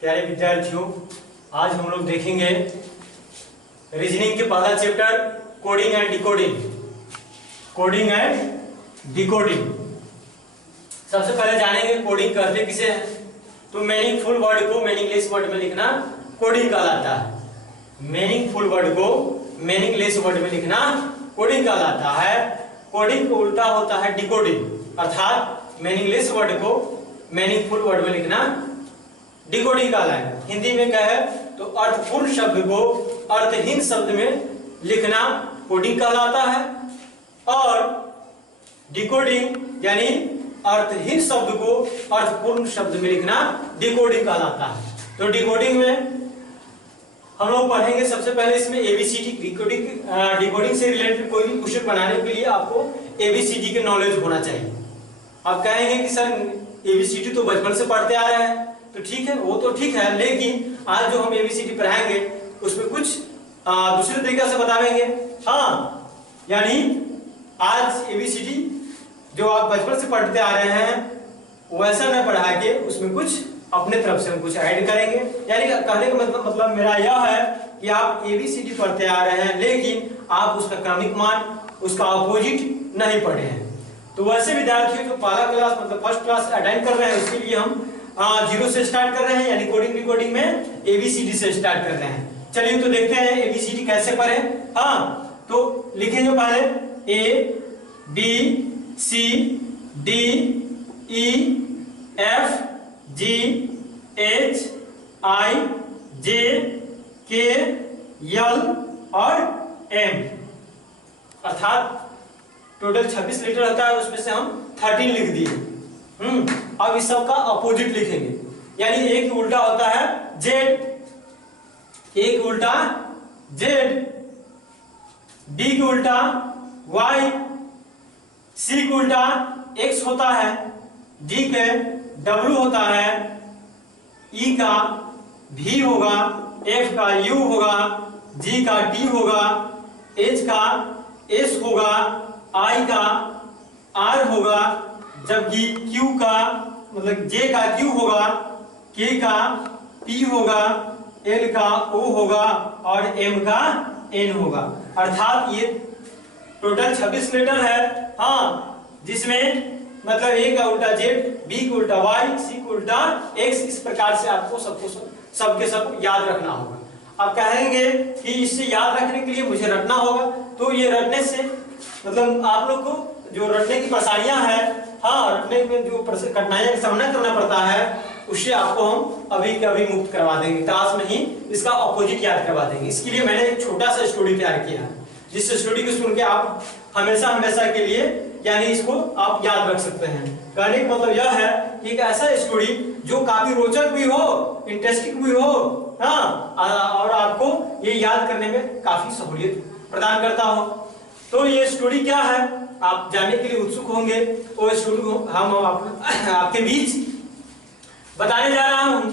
प्यारे विद्यार्थियों, आज हम लोग देखेंगे रीजनिंग के पहला chapter coding and decoding. Coding and decoding सबसे पहले जानेंगे कोडिंग करते किसे है। तो मीनिंगफुल वर्ड को मीनिंगलेस वर्ड में लिखना कोडिंग कहलाता है। मीनिंगफुल वर्ड को मीनिंगलेस वर्ड में लिखना कोडिंग कहलाता है। कोडिंग को उल्टा होता है डिकोडिंग, अर्थात मीनिंगलेस वर्ड को मीनिंगफुल वर्ड में लिखना डिकोडिंग कहलाएगा। हिंदी में क्या है तो अर्थपूर्ण शब्द को अर्थहीन शब्द में लिखना कोडिंग कहलाता है, और डिकोडिंग यानी अर्थहीन शब्द को अर्थपूर्ण शब्द में लिखना डिकोडिंग कहलाता है। तो डिकोडिंग में हम लोग पढ़ेंगे सबसे पहले इसमें एबीसीडी। डिकोडिंग से रिलेटेड कोई भी क्वेश्चन बनाने के लिए आपको एबीसीडी के नॉलेज होना चाहिए। आप कहेंगे कि सर एबीसीडी तो बचपन से पढ़ते आ रहे हैं, तो ठीक है, वो तो ठीक है, लेकिन आज जो हम एबीसीडी पढ़ाएंगे उसमें कुछ दूसरे तरीके से बताएंगे। हाँ, यानी आज एबीसीडी जो आप बचपन से पढ़ते आ रहे हैं वैसा न पढ़ा के उसमें कुछ अपने तरफ से हम कुछ ऐड करेंगे। यानी कहने का मतलब मेरा यह है कि आप एबीसीडी पढ़ते आ रहे हैं लेकिन आप उसका क्रमिक मान, उसका अपोजिट नहीं पढ़े हैं। तो वैसे विद्यार्थी जो पहला क्लास मतलब फर्स्ट क्लास अटेंड कर रहे हैं उसके लिए हम 0 से स्टार्ट कर रहे हैं, यानी कोडिंग डिकोडिंग में एबीसीडी से स्टार्ट कर रहे हैं। चलिए तो देखते हैं एबीसीडी कैसे पढ़ें। हाँ, तो लिखेंगे पहले A B C D E F G H I J K L और एम, अर्थात टोटल 26 लेटर होता है, उसमें से हम 13 लिख दिए। अब इस सब का अपोजिट लिखेंगे, यानी एक उल्टा होता है जेड, एक उल्टा जेड, डी के उल्टा वाई, सी के उल्टा एक्स होता है, डी के डब्ल्यू होता है, ई का भी होगा, एफ का यू होगा, जी का टी होगा, एच का एस होगा, आई का आर होगा, जबकि क्यू का मतलब जे का क्यू होगा, के का पी होगा, एल का ओ होगा और एम का एन होगा। अर्थात ये टोटल 26 लेटर है। हाँ, जिसमें मतलब ए का उल्टा जेड, बी का उल्टा वाई, सी का उल्टा एक्स, इस प्रकार से आपको सबके सब याद रखना होगा। आप कहेंगे कि इससे याद रखने के लिए मुझे रटना होगा, तो ये रटने से मतलब आप लोग को जो रटने की परेशानियां हैं, हाँ, रटने में जो कठिनाइयों का सामना करना पड़ता है उससे आपको हम अभी के अभी मुक्त करवा देंगे। क्लास में ही इसका अपोजिट याद करवा देंगे। इसके लिए मैंने एक छोटा सा स्टोरी तैयार किया है, जिस स्टोरी को सुन के आप हमेशा के लिए यानी इसको आप याद रख सकते हैं। कहने का मतलब यह है कि एक ऐसा स्टोरी जो काफी रोचक भी हो, इंटरेस्टिंग भी हो, हाँ, और आपको ये याद करने में काफी सहूलियत प्रदान करता हो। तो ये स्टोरी क्या है आप जानने के लिए उत्सुक होंगे। वो स्टोरी को हम आपके बीच बताने जा रहा हूं।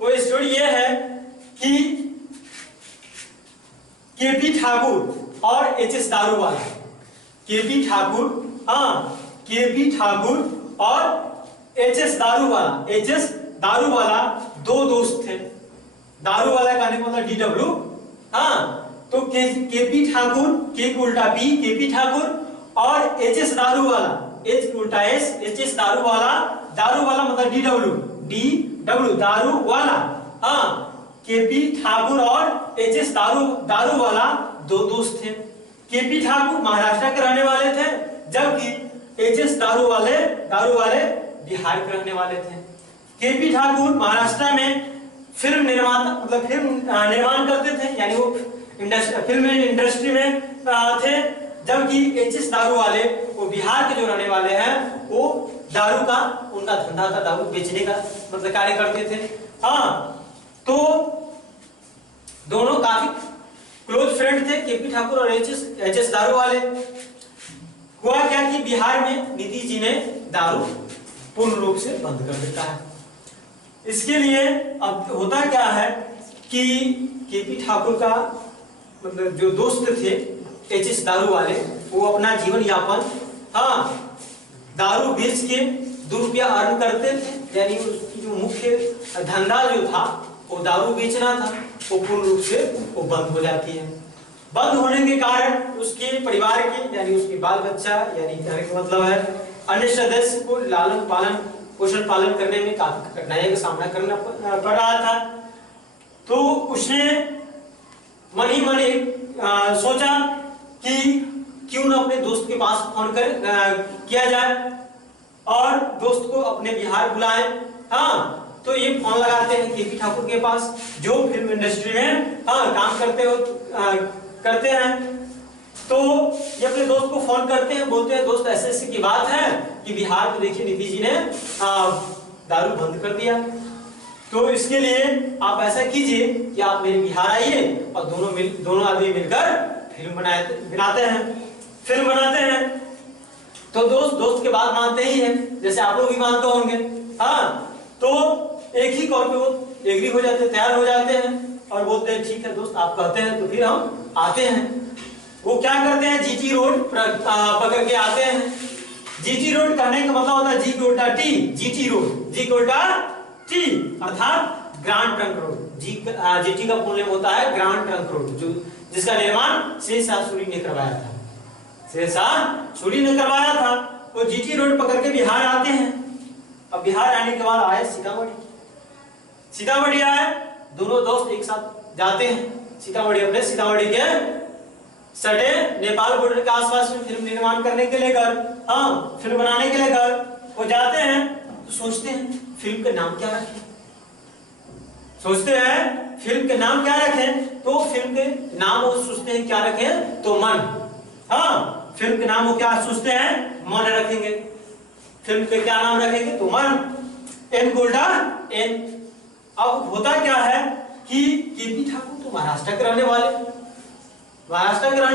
वो स्टोरी ये है कि केपी ठाकुर और एचएस दारूवाला, केपी ठाकुर, हाँ, केपी ठाकुर और एचएस दारूवाला दो दोस्त थे। दारूवाला का मतलब डीडब्ल्यू, हाँ, तो केपी ठाकुर, के को उल्टा पी, केपी ठाकुर, और एचएस दारूवाला, एच को उल्टा एस, एचएस दारूवाला, दारूवाला मतलब डीडब्ल्यू, डीडब्ल्यू दारूवाला, हाँ, केपी ठाकुर और एचएस दारूवाला दो दोस्त थे। केपी ठाकुर महाराष्ट्र के रहने वाले थे, जबकि एचएस दारूवाले बिहार के रहने वाले थे। केपी ठाकुर महाराष्ट्र में फिल्म निर्माता मतलब फिल्म निर्माण करते थे, यानी वो फिल्म इंडस्ट्री में थे, जबकि एचएस दारूवाले वो बिहार के जो रहने वाले हैं, वो दारू का उनका धंधा था, दारू बेचने का मतलब कार्य करते थे। हाँ, तो दोनों काफी क्लोज फ्रेंड थे, केपी ठाकुर और एचएस दारूवाले। हुआ क्या कि बिहार में नीतीश जी ने दारू पूर्ण रूप से बंद कर देता है। इसके लिए अब होता क्या है कि केपी ठाकुर का मतलब जो दोस्त थे एचएस दारूवाले, वो अपना जीवन यापन, हाँ, दारू बेच के 2 रुपया अर्न करते थे, यानी उसकी जो मुख्य धंधा जो था वो दारू बेचना था, वो पूर्ण रूप से वो बंद हो जाती है। बंद होने के कारण उसके परिवार के यानी उसके बाल बच्चा यानी कहने का मतलब है अन्य सदस्य को लालन पालन पोषण पालन करने में काफी कठिनाइयों का सामना करना पड़ रहा था। तो उसने मन ही मन सोचा कि क्यों न अपने दोस्त के पास फोन किया जाए और दोस्त को अपने बिहार बुलाए। हाँ, तो ये फोन लगाते हैं केपी ठाकुर के पास जो फिल्म इंडस्ट्री में काम करते हैं। तो ये अपने दोस्त को फोन करते हैं, बोलते हैं दोस्त ऐसे ऐसे की बात है कि बिहार में देखिए नीतीश जी ने दारू बंद कर दिया, तो इसके लिए आप ऐसा कीजिए कि आप मेरे बिहार आइए और दोनों आदमी मिलकर फिल्म बनाते हैं। तो दोस्त के बात मानते ही हैं, जैसे आप लोग भी मानते होंगे। हाँ, तो एक ही कॉल पे वो एग्री हो जाते हैं, तैयार हो जाते हैं और बोलते हैं ठीक है दोस्त आप कहते हैं तो फिर हम आते हैं। वो क्या करते हैं, जीटी रोड पकड़ के आते हैं। जीटी रोड कहने का मतलब होता है जी को उल्टा टी, जीटी रोड, जी को उल्टा टी अर्थात ग्रांड ट्रंक रोड। जीटी का फुल नेम होता है ग्रांड ट्रंक रोड, जो जिसका निर्माण शेरशाह सूरी ने करवाया था। शेरशाह सूरी ने करवाया था। वो जीटी रोड पकड़ के बिहार आते हैं। अब बिहार आने के बाद आए सीतामढ़ी आए, दोनों दोस्त एक साथ जाते हैं सीतामढ़ी के सटे नेपाल बॉर्डर के आसपास में फिल्म निर्माण करने के लिए फिल्म बनाने के लिए वो जाते हैं। तो सोचते हैं फिल्म का नाम क्या रखें, तो फिल्म के नाम वो सोचते हैं क्या रखें, तो मन। हाँ, फिल्म के नाम वो क्या सोचते हैं, मन रखेंगे। फिल्म के क्या नाम रखेंगे, तो मन, एन गोल्डा एन। अब होता क्या है कि केपी ठाकुर तो महाराष्ट्र के रहने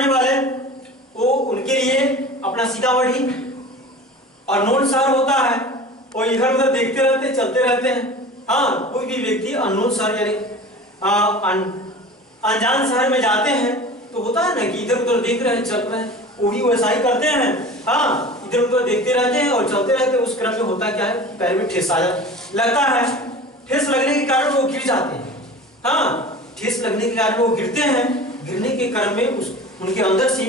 वाले, वो उनके लिए अपना सीतामढ़ी और नोन शहर होता है, वो इधर उधर देखते रहते, चलते रहते हैं। हाँ, कोई भी व्यक्ति अननोन शहर यानी अनजान शहर में जाते हैं तो होता है ना कि इधर उधर देख रहे हैं, चल रहे हैं, वो भी वैसा ही करते हैं। हाँ, इधर उधर देखते रहते हैं और चलते रहते हैं। उस क्रम में होता क्या है, पैर में ठेस लगता है। ठेस लगने के कारण वो गिर जाते हैं। हाँ, ठेस लगने के कारण वो गिरते हैं। गिरने के क्रम में उनके अंदर से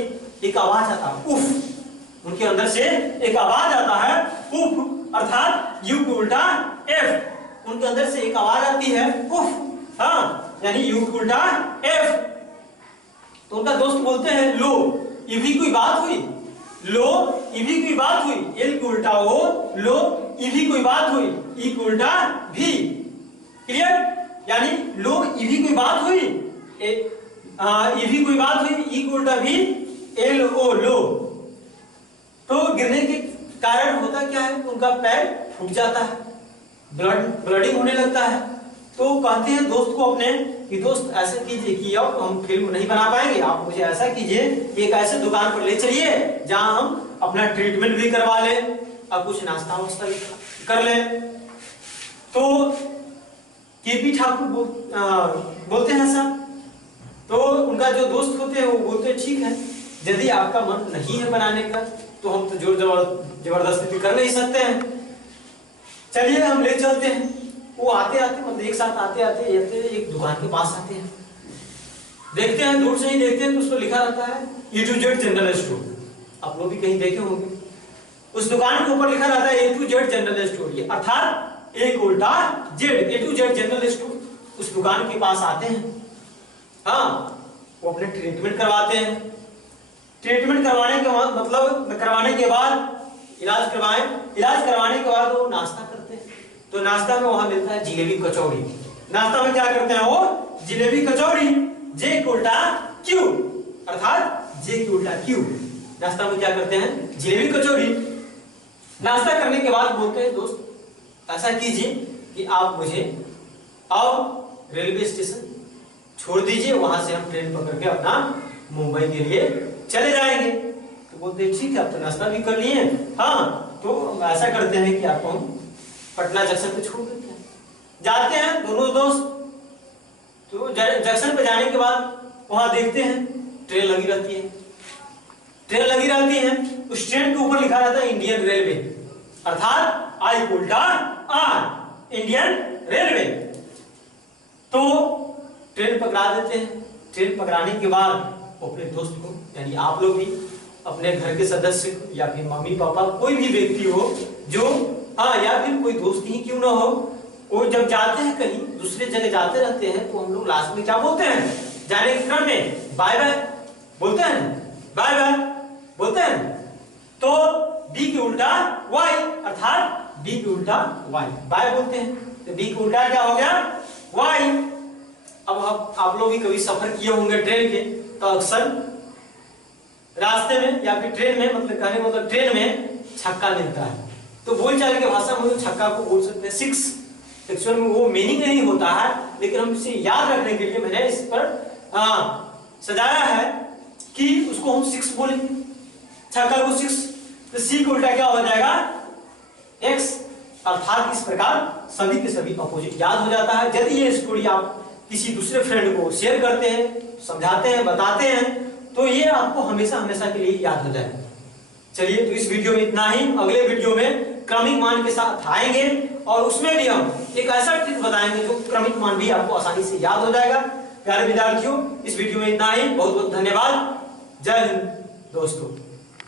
एक आवाज आता है, उफ। उनके अंदर से एक आवाज आता है, उफ, अर्थात यू को उल्टा एफ। उनके अंदर से एक आवाज आती है, उफ। हाँ, यानी यू को उल्टा एफ। तो उनका दोस्त बोलते हैं लो ये भी कोई बात हुई, एल को उल्टा ओ, लो ये भी कोई बात हुई, ई को उल्टा भी। क्लियर, यानी लो ये भी कोई बात हुई, ये भी कोई बात हुई, ई को उल्टा भी, एल ओ लो। तो गिरने के कारण होता क्या है, उनका पैर फूट जाता है, ब्लडिंग होने लगता है। तो कहते हैं दोस्त को अपने कि दोस्त ऐसा कीजिए कि अब हम फिल्म नहीं बना पाएंगे, आप मुझे ऐसा कीजिए कि एक ऐसे दुकान पर ले चलिए जहां हम अपना ट्रीटमेंट भी करवा ले और कुछ नाश्ता वास्ता भी कर ले। तो केपी ठाकुर बोलते हैं ऐसा। तो उनका जो दोस्त होते हैं वो बोलते हैं ठीक है, यदि आपका मन नहीं है बनाने का तो हम तो जोर जबरदस्ती कर नहीं सकते हैं, चलिए हम ले चलते हैं। वो आते मतलब एक साथ आते एक दुकान के पास आते हैं, देखते हैं, दूर से ही देखते हैं तो उस पर लिखा रहता है A to Z general store. आप लोग भी कहीं देखे होंगे, उस दुकान के ऊपर लिखा रहता है A to Z general store, ये अर्थात एक उल्टा Z, A to Z general store. उस दुकान के पास आते हैं। हाँ, वो अपने ट्रीटमेंट करवाते हैं। ट्रीटमेंट करवाने के बाद इलाज करवाने के बाद वो नाश्ता करते हैं। तो नाश्ता में वहां मिलता है जिलेबी कचौड़ी। नाश्ता में क्या करते हैं वो, जिलेबी कचौड़ी, जे की उल्टा क्यू, अर्थात जे की उल्टा क्यू। नाश्ता में क्या करते हैं, जिलेबी कचौड़ी। नाश्ता करने के बाद बोलते हैं दोस्त ऐसा कीजिए कि आप मुझे अब रेलवे स्टेशन छोड़ दीजिए, वहां से हम ट्रेन पकड़ के अपना मुंबई के लिए चले जाएंगे। तो बोलते हैं ठीक है, आप तो नाश्ता भी कर लिए। हाँ, तो ऐसा करते हैं कि आपको हम पटना जंक्शन पे छोड़ देते हैं। जाते हैं दोनों दोस्त। तो जंक्शन पे जाने के बाद वहां देखते हैं ट्रेन लगी रहती है। उस ट्रेन के ऊपर लिखा रहता है इंडियन रेलवे। अर्थात आई का उल्टा आर, इंडियन रेलवे। तो ट्रेन पकड़ा देते हैं। ट्रेन पकड़ाने के बाद अपने दोस्त को, यानी आप लोग भी अपने घर के सदस्य या फिर मम्मी पापा कोई भी व्यक्ति हो जो या फिर कोई दोस्त ही क्यों ना हो, वो जब जाते हैं कहीं दूसरे जगह जाते रहते हैं तो हम लोग लास्ट में क्या बोलते हैं, जाने के क्रम में बाय बाय बोलते हैं, बाय बाय बोलते हैं। तो बी के उल्टा वाई, अर्थात बी के उल्टा वाई, बाय बोलते हैं। तो बी के उल्टा क्या हो गया, वाई। अब आप लोग भी कभी सफर किए होंगे ट्रेन के, तो अक्सर रास्ते में या फिर ट्रेन में, मतलब कहने मतलब ट्रेन में छक्का मिलता है। तो बोलचाल की भाषा में छक्का को बोल सकते हैं सिक्स। एक्चुअल में वो मीनिंग नहीं होता है, लेकिन हम इसे याद रखने के लिए मैंने इस पर सजाया है कि उसको हम सिक्स बोलेंगे, छक्का को सिक्स। तो सी को उल्टा क्या हो जाएगा, एक्स। अर्थात इस प्रकार सभी के सभी अपोजिट याद हो जाता है। यदि ये स्टोरी आप किसी दूसरे फ्रेंड को शेयर करते हैं, समझाते हैं, बताते हैं, तो ये आपको हमेशा हमेशा के लिए याद हो जाएगा। चलिए, तो इस वीडियो में इतना ही। अगले वीडियो में क्रमिक मान के साथ आएंगे और उसमें भी हम एक ऐसा ट्रिक बताएंगे जो क्रमिक मान भी आपको आसानी से याद हो जाएगा। प्यारे विद्यार्थियों, इस वीडियो में इतना ही। बहुत बहुत धन्यवाद। जय हिंद दोस्तों।